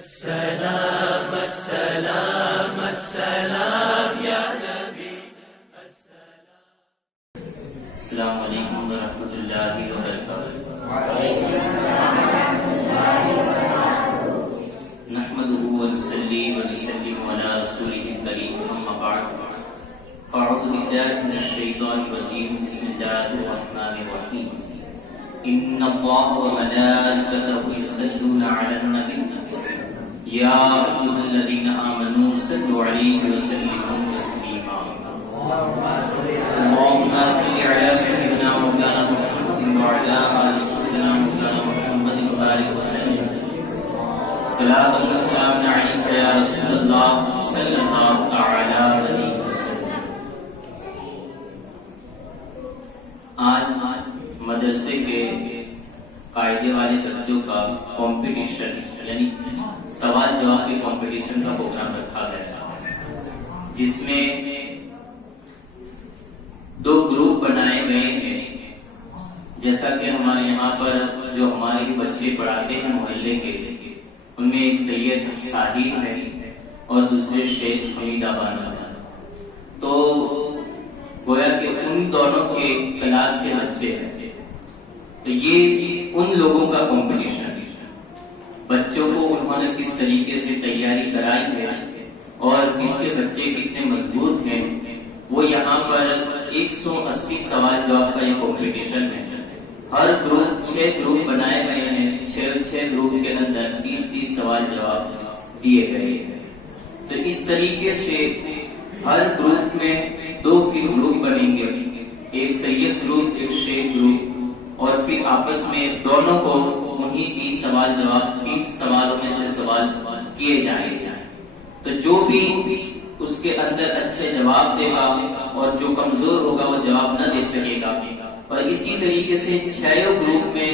السلام السلام السلام یا نبی السلام علیکم ورحمۃ اللہ وبرکاتہ۔ نحمده ونصلي ونسلم علی رسوله الکریم، اما بعد فاعوذ باللہ من الشیطان الرجیم، بسم اللہ الرحمن الرحیم۔ ان اللہ وملائکته یصلون علی النبی یا ایھا الذین آمنوا صلوا علیہ وسلموا تسلیما۔ اللهم صل على سيدنا مولانا محمد وعلى آل سيدنا مولانا محمد وبارك وسلم صلاة والسلام عليك يا رسول الله صلى الله تعالى عليه وسلم۔ آج مدرسے کے قاعدے والے بچوں کا کمپٹیشن یعنی سوال جواب کے کمپٹیشن کا پروگرام رکھا گیا، جس میں دو گروپ بنائے گئے ہیں۔ جیسا کہ ہمارے یہاں پر جو ہمارے بچے پڑھاتے ہیں محلے کے، ان میں ایک سید ساحل ہے اور دوسرے شیخ حمیدہ بانو ہے، تو گویا کہ ان دونوں کے کلاس کے بچے ہیں، تو یہ ان لوگوں کا کمپٹیشن ہے۔ بچوں کو انہوں نے کس طریقے سے تیاری کرائی ہے اور کس کے بچے کتنے مضبوط ہیں، وہ یہاں پر 180 سوال جواب کا یہ کمپٹیشن ہے۔ ہر گروپ 6 گروپ بنائے گئے ہیں، 6 گروپ کے اندر 30 سوال جواب دیے گئے ہیں۔ تو اس طریقے سے ہر گروپ میں 2 پھر گروپ بنیں گے، ایک سید گروپ ایک شیخ گروپ، اور پھر آپس میں دونوں کو انہی 30 سوال جواب 30 سوالوں میں سے سوال کیے جائیں گے۔ تو جو بھی اس کے اندر اچھے جواب دے گا اور جو کمزور ہوگا وہ جواب نہ دے سکے گا، اور اسی طریقے سے 6 گروپ میں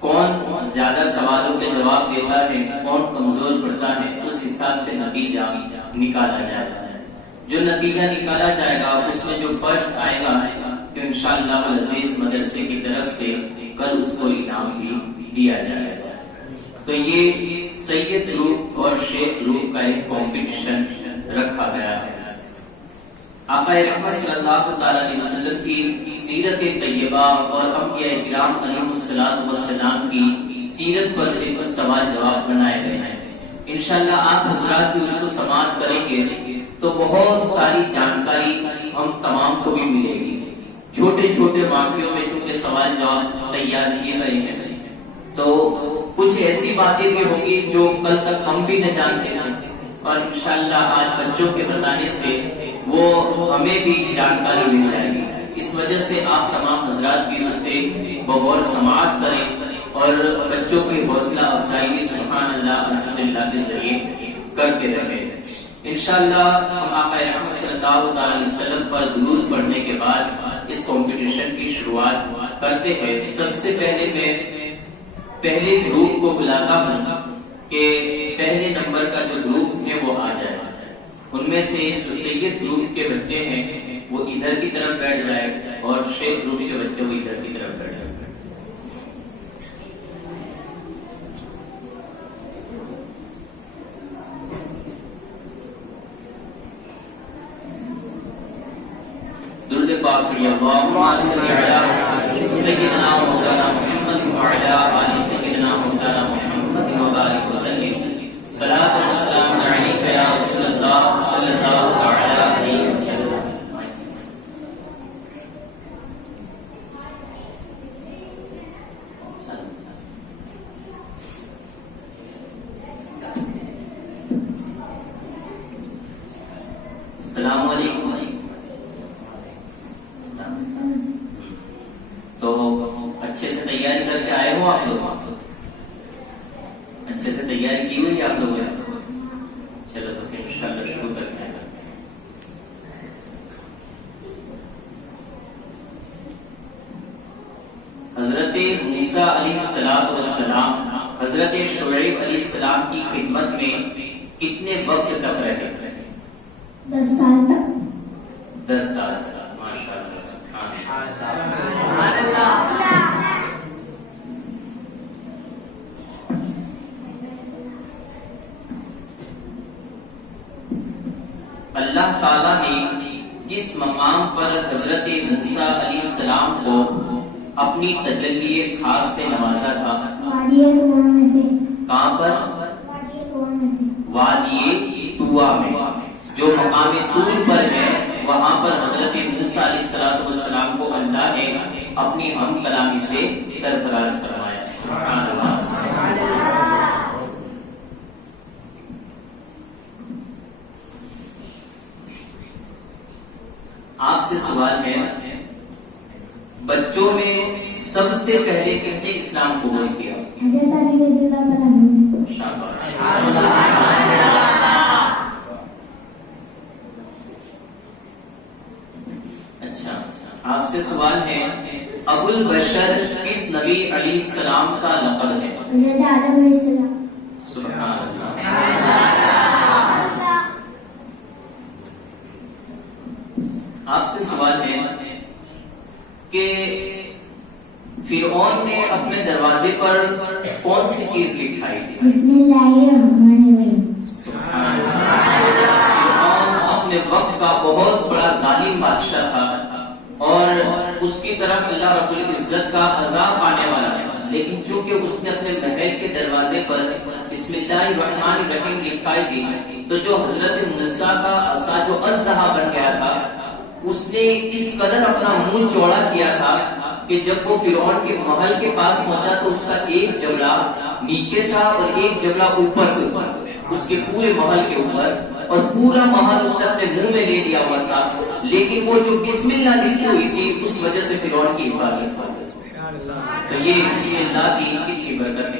کون زیادہ سوالوں کے جواب دیتا ہے، کون کمزور پڑتا ہے، اس حساب سے نتیجہ نکالا جائے گا۔ جو نتیجہ نکالا جائے گا اس میں جو فرسٹ آئے گا تو انشاءاللہ العزیز مدرسے کی طرف سے کل اس کو انعام بھی دیا جائے گا۔ تو یہ سید گروپ اور شیخ گروپ کا ایک کمپٹیشن رکھا گیا ہے۔ آقا رحمت صلی اللہ تعالی علیہ وسلم کی سیرت طیبہ اور انبیاء کرام علیہ السلام کی سیرت پر سے کچھ سوال جواب بنائے گئے ہیں۔ انشاءاللہ آپ حضرات بھی اس کو سماعت کریں گے تو بہت ساری جانکاری ہم تمام کو بھی ملے گی۔ چھوٹے چھوٹے واقعوں میں چونکہ سوال جواب تیار کیے گئے ہیں، تو کچھ ایسی باتیں بھی ہوں گی جو کل تک ہم بھی نہ جانتے ہیں، اور انشاءاللہ آج بچوں کے بتانے سے وہ ہمیں بھی جانکاری مل جائے گی۔ اس وجہ سے آپ تمام حضرات بھی اسے بغور سماعت کریں اور بچوں کی حوصلہ افزائی سبحان اللہ الحمدللہ کے ذریعے کرتے رہیں۔ انشاءاللہ ہم آقا رحمت صلی اللہ علیہ وسلم پر درود پڑھنے کے بعد اس کمپٹیشن کی شروعات کرتے ہیں۔ سب سے پہلے میں پہلے گروپ کو بلاتا ہوں کہ پہلے نمبر کا جو گروپ ہے وہ آ جائے، ان میں سے جو سید گروپ کے بچے ہیں وہ ادھر کی طرف بیٹھ جائے اور شیخ گروپ کے بچے وہ ادھر کی طرف بیٹھ جائے۔ درود پاک پڑھیے، اللہم صل علی سیدنا مولانا محمد وعلی آل سیدنا مولانا محمد وبارک وسلم صلاۃ و سلام علیک یا رسول اللہ صلی اللہ تعالی علیہ وسلم۔ السلام علیکم۔ تو اچھے سے تیاری کر کے آئے ہو آپ لوگ؟ اچھے سے تیاری کی ہوئی آپ لوگوں نے؟ چلو تو پھر انشاءاللہ شروع کرتے ہیں۔ حضرت موسیٰ علیہ السلام حضرت شعیب علیہ السلام کی خدمت میں کتنے وقت تک رہے؟ 10 سال تک۔ 10 سال ماشاءاللہ سبحان اللہ۔ اللہ تعالیٰ نے اس مقام پر حضرت موسیٰ علیہ السلام کو اپنی تجلی خاص سے نوازا تھا؟ وادی طور میں سے. کہاں پر؟ وادی طور میں سے. وادی طوا میں، جو مقام طور پر ہے، وہاں پر حضرت موسیٰ علیہ السلام کو اللہ نے اپنی ہم کلامی سے سرفراز فرمایا. سبحان اللہ. آپ سے سوال ہے، بچوں میں سب سے پہلے کس نے اسلام قبول کیا؟ حضرت علی رضی اللہ تعالیٰ عنہ. شاباش. اچھا، آپ سے سوال ہے، ابو البشر کس نبی علیہ السلام کا لقب ہے؟ حضرت آدم علیہ السلام. سبحان اللہ. آپ سے سوال ہے کہ فرعون نے اپنے دروازے پر کون سی چیز لکھائی تھی؟ بسم اللہ الرحمن الرحیم. سبحان اللہ. فرعون اپنے وقت کا بہت بڑا ظالم بادشاہ تھا اور اس کی طرف اللہ رب العزت کا عذاب آنے والا ہے، لیکن چونکہ اس نے اپنے محل کے دروازے پر بسم اللہ الرحمن الرحیم لکھائی تھی، تو جو حضرت موسیٰ کا عصا جو اژدہا بن گیا تھا، اس نے اس قدر اپنا منہ چوڑا کیا تھا کہ جب وہ فرعون کے محل کے پاس پہنچا تو اس کا ایک جبڑا نیچے تھا اور ایک جبڑا اوپر کے اوپر، اس کے پورے محل کے اوپر، اور پورا محل اس نے اپنے منہ میں لے لیا ہوا تھا، لیکن وہ جو بسم اللہ لکھی ہوئی تھی اس وجہ سے فرعون کی حفاظت تھا. تو یہ بسم اللہ کی کتنی برکت ہے.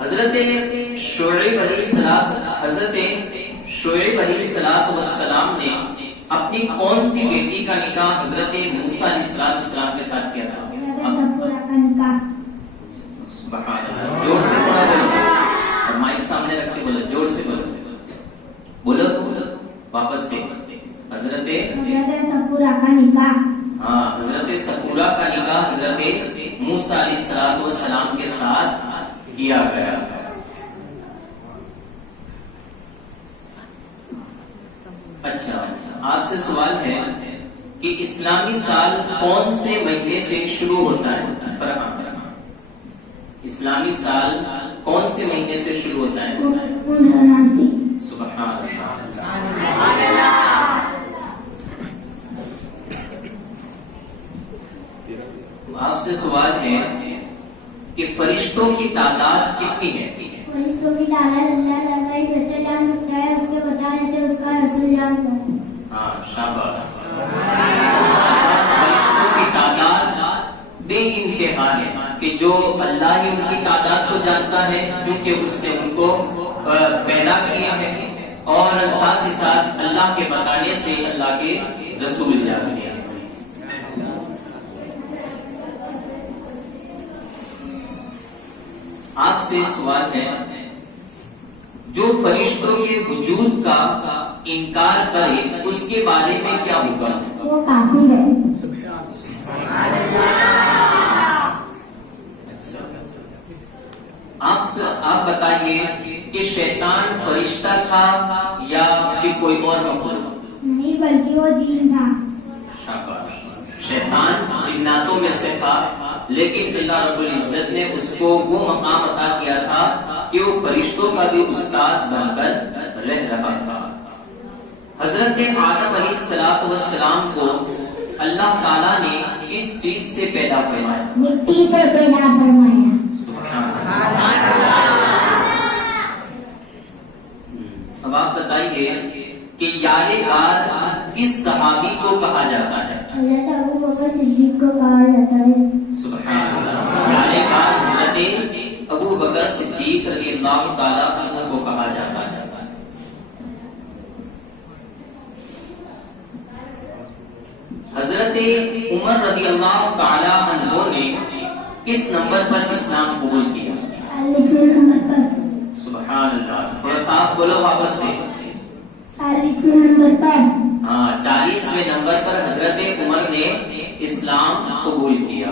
حضرت شعیب علیہ السلام نے اپنی کون سی بیٹی کا نکاح حضرت موسیٰ علیہ السلام کے ساتھ کیا تھا؟ صفورہ کا نکاح. سبحان اللہ. جوڑ سے بولا بولو، اور مائک سامنے رکھ کے بولو، جوڑ سے بولو واپس سے. حضرت صفورہ کا نکاح. ہاں، حضرت صفورہ کا نکاح حضرت موسیٰ علیہ السلام کے ساتھ کیا گیا. اچھا، آپ سے سوال ہے کہ اسلامی سال کون سے مہینے سے شروع ہوتا ہے؟ فرحان، اسلامی سال کون سے مہینے سے شروع ہوتا ہے؟ سبحان اللہ. آپ سے سوال ہے کہ فرشتوں کی تعداد کتنی ہے؟ فرشتوں کی تعداد اللہ تعالیٰ ہی بہتر جان سکتا ہے، اس کے بتانے سے اس کا رسول جانتا ہے. ہاں، شاباش. فرشتوں کی تعداد بے انتہا ہے کہ جو اللہ ہی ان کی تعداد کو جانتا ہے، کیونکہ اس نے ان کو پیدا کیا ہے، اور ساتھ ہی ساتھ اللہ کے بتانے سے اللہ کے رسول جان لیا. آپ سے سوال ہے، جو فرشتوں کے وجود کا انکار کرے اس کے بارے میں کیا حکم ہے؟ وہ کافر ہے. آپ بتائیے کہ شیطان فرشتہ تھا یا پھر کوئی اور مخلوق؟ نہیں، بلکہ وہ جن تھا. شاباش. شیطان جناتوں میں سے تھا، لیکن اللہ رب العزت نے اس کو وہ مقام عطا کیا تھا کہ وہ فرشتوں کا بھی استاد بن کر رہ رہا تھا. حضرت آدم علیہ السلام کو اللہ تعالیٰ نے کس چیز سے پیدا فرمایا؟ مٹی سے پیدا فرمایا. اب آپ بتائیے کہ یار غار کس صحابی کو کہا جاتا ہے؟ حضرت ابو بکر صدیق کو کہا جاتا ہے. سبحان اللہ. یار غار حضرت ابو بکر صدیق رضی اللہ تعالیٰ عنہ کو کہا جاتا ہے. حضرت عمر رضی اللہ تعالیٰ عنہ نے کس نمبر پر اسلام قبول کیا؟ 40ویں نمبر پر. سبحان اللہ. تھوڑا صاف بولو واپس سے. 40ویں نمبر پر. ہاں، 40ویں نمبر پر حضرت عمر نے اسلام قبول کیا.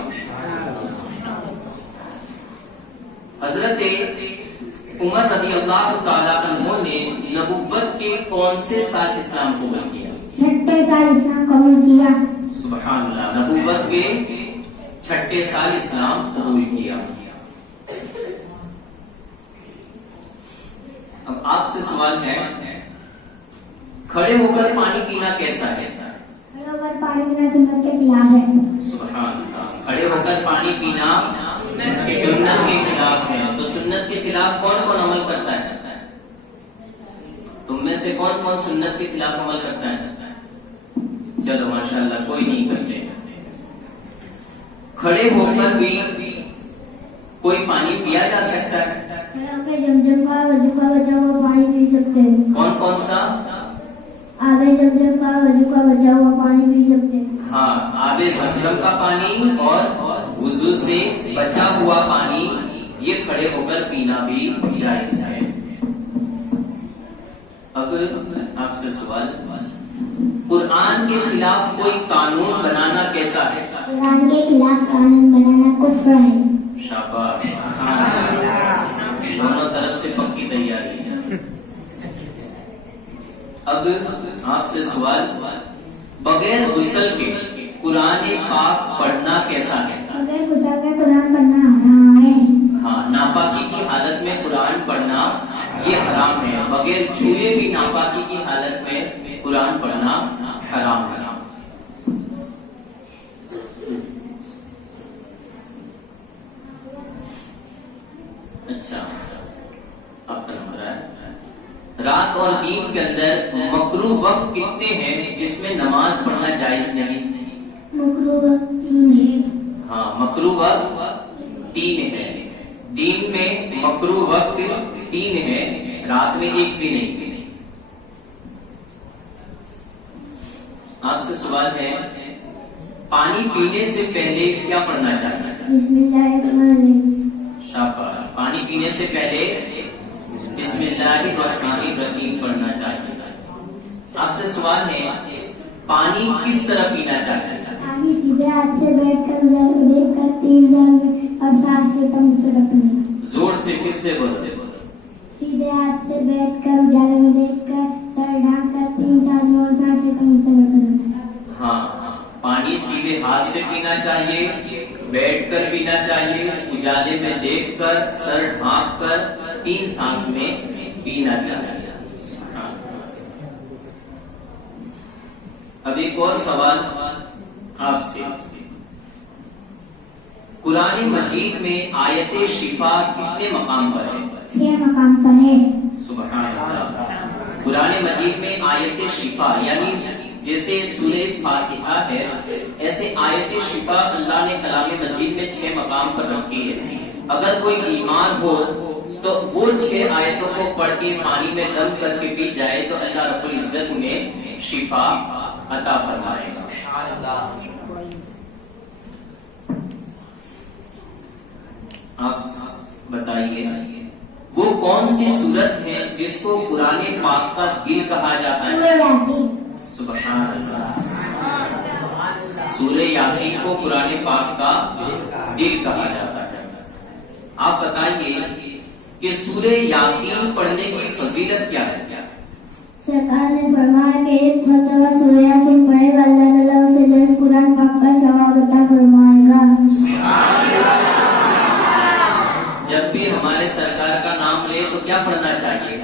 حضرت عمر رضی اللہ تعالیٰ عنہ نے نبوت کے کون سے سال اسلام قبول کیا؟ 6 سال اسلام قبول کیا. سبحان اللہ. نبوت کے 6 سال اسلام قبول کیا. اب آپ سے سوال ہے، کھڑے ہو کر پانی پینا کیسا ہے؟ کھڑے ہو کر پانی پینا سنت کے خلاف ہے. سبحان اللہ. کھڑے ہو کر پانی پینا سنت کے خلاف ہے. تو سنت کے خلاف کون کون عمل کرتا ہے؟ تم میں سے کون کون سنت کے خلاف عمل کرتا ہے؟ چلو ماشاءاللہ کوئی نہیں کرتے. کھڑے ہو کر بھی کوئی پانی پیا جا سکتا ہے. کھڑے ہو کے زمزم کا وضو کا بچا ہوا پانی پی سکتے ہیں. کون کون سا؟ آب زمزم کا وضو کا بچا ہوا پانی پی سکتے ہیں. ہاں، آب زمزم کا پانی اور وضو سے بچا ہوا پانی یہ کھڑے ہو کر پینا بھی جائز ہے. اب آپ سے سوال، قرآن کے خلاف کوئی قانون بنانا کیسا ہے؟ قرآن کے خلاف قانون بنانا کفر ہے. شاباش. دونوں طرف سے پکی تیاری ہے. اب آپ سے سوال، بغیر غسل کے قرآن پاک پڑھنا کیسا ہے؟ بغیر غسل کے قرآن پڑھنا حرام ہے. ہاں، ناپاکی کی حالت میں قرآن پڑھنا یہ حرام ہے. بغیر چھوئے بھی ناپاکی کی حالت میں قرآن پڑھنا حرام ہے. اچھا، آپ کا نمبر ہے. رات اور دن کے اندر مکروہ وقت کتنے ہیں جس میں نماز پڑھنا جائز نہیں؟ مکروہ وقت 3 ہے. ہاں، مکروہ وقت 3 ہے. دن میں مکروہ وقت 3 ہے، رات میں 1 بھی نہیں. آپ سے سوال ہے، پانی پینے سے پہلے کیا پڑھنا چاہیے؟ بسم اللہ الرحمن الرحیم. شاباش. پانی پینے سے پہلے بسم اللہ الرحمن الرحیم پڑھنا چاہیے. آپ سے سوال ہے، پانی کس طرح پینا چاہیے؟ پانی سیدھے ہاتھ سے بیٹھ کر ادھر دیکھ کر 3 بار میں اور سانس لے کر اسے رکھنا. زور سے پھر سے بولو. سیدھے ہاتھ سے بیٹھ کر اجالے میں دیکھ کر سر ڈھانپ کر 3 سانس میں اور سانس لے کر اسے رکھنا. ہاں، پانی سیدھے ہاتھ سے پینا چاہیے، بیٹھ کر پینا چاہیے، اجالے میں دیکھ کر سر ڈھانپ کر 3 سانس میں پینا چاہیے. اب ایک اور سوال آپ سے، قرآن مجید میں آیت شفا کتنے مقام پر ہے؟ 6 مقام پر ہے. سبحان اللہ. قرآن مجید میں آیت شفا یعنی جیسے سورہ فاتحہ ہے، ایسے آیت شفا اللہ نے کلام مجید میں 6 مقام پر رکھی ہے. اگر کوئی بیمار ہو تو وہ 6 آیتوں کو پڑھ کے پانی میں دم کر کے پی جائے تو اللہ رب العزت انہیں شفا عطا فرمائے گا. آپ بتائیے، وہ کون سی سورت ہے جس کو قرآن پاک کا دل کہا جاتا ہے؟ سورہ یاسین. سبحان اللہ. سورہ یاسین کو قرآن پاک کا دل کہا جاتا ہے. آپ بتائیے کہ سورہ یاسین پڑھنے کی فضیلت کیا ہے؟ سرکار نے فرمایا کہ ایک مرتبہ سورہ یاسین پڑھے گا اللہ تعالیٰ اسے 10 قرآن پاک کا ثواب عطا فرمائے گا. جب بھی ہمارے سرکار کا نام لے تو کیا پڑھنا چاہیے؟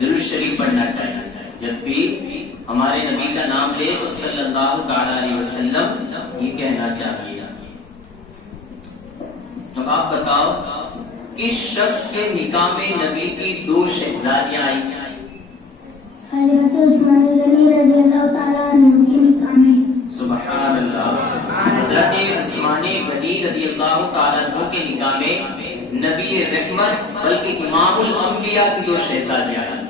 درود شریف پڑھنا چاہیے. جب بھی ہمارے نبی کا نام لے تو صلی اللہ تعالی علیہ وسلم یہ کہنا چاہیے. اب آپ بتاؤ، کس شخص کے نکاح میں نبی کی 2 شہزادیاں آئی؟ حضرت عثمان غنی رضی اللہ تعالیٰ عنہ کے نکاح میں. سبحان اللہ. حضرت عثمان غنی رضی اللہ تعالیٰ عنہ کے نکاح میں نبی رحمت بلکہ امام الانبیاء کی 2 شہزادیاں آئی.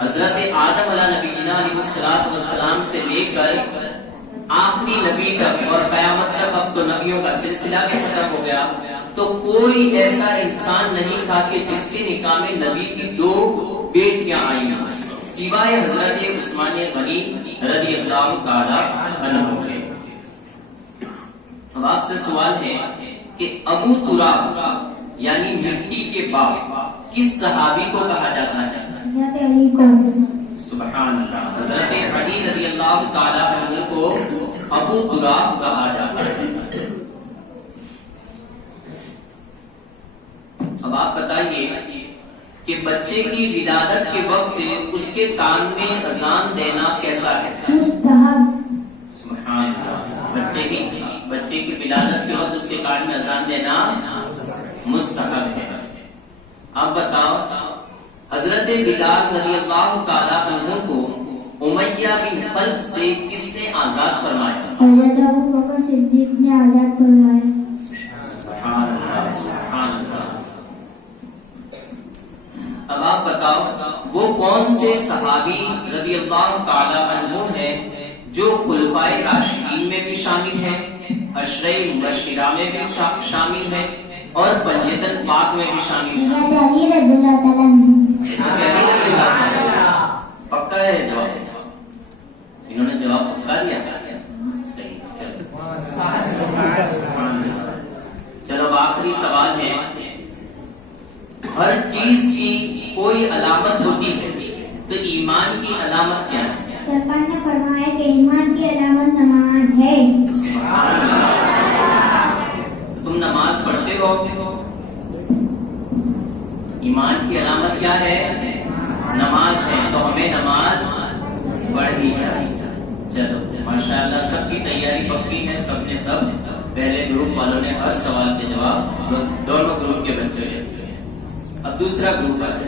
حضرت آدم علیہ نبینا علیہ السلام سے لے کر آخری نبی تک اور قیامت تک اب تو نبیوں کا سلسلہ بھی ختم ہو گیا تو کوئی ایسا انسان نہیں تھا کہ جس کے نکاح میں نبی کی 2 بیٹیاں آئی سوائے حضرت عثمان غنی رضی اللہ تعالی عنہ سے. اب آپ سے سوال ہے کہ ابو تراب یعنی مٹی کے باپ کس صحابی کو کہا جاتا ہے؟ حضرت علی کو. سبحان اللہ. حضرت علی رضی اللہ تعالی عنہ کو ابو تراب کہا جاتا ہے. اب آپ بتائیے کہ بچے کی ولادت کے وقت اس کے کان میں اذان دینا کیسا ہے؟ مستحب. سبحان اللہ. بچے کی ولادت کے وقت اس کے کان میں اذان دینا مستحب ہے. اب بتاؤ حضرت بلال رضی اللہ تعالیٰ عنہ کو امیہ بن خلف سے کس نے آزاد فرمایا؟ حضرت ابو بکر صدیق نے آزاد فرمایا. سبحان اللہ سبحان اللہ. اب آپ بتاؤ وہ کون سے صحابی رضی اللہ تعالیٰ عنہ ہیں جو خلفائے راشدین میں بھی شامل ہیں، عشرہ مبشرہ میں بھی شامل ہیں اور بنیتن پاک میں بھی شامل ہیں؟ حضرت علی رضی اللہ تعالیٰ عنہ. پکا ہے جواب؟ انہوں نے جواب پکا دیا. صحیح. چلو آخری سوال ہے. ہر چیز کی کوئی علامت ہوتی ہے تو ایمان کی علامت کیا ہے؟ سرکار نے فرمایا کہ ایمان کی علامت نماز ہے. تم نماز پڑھتے ہو؟ ایمان کی علامت کیا ہے؟ نماز ہے. تو ہمیں نماز پڑھنی چاہیے. چلو ماشاءاللہ سب کی تیاری پکی ہے. سب نے سب پہلے گروپ والوں نے ہر سوال کے جواب دونوں گروپ کے بچوں نے. اب دوسرا گروپ ہے.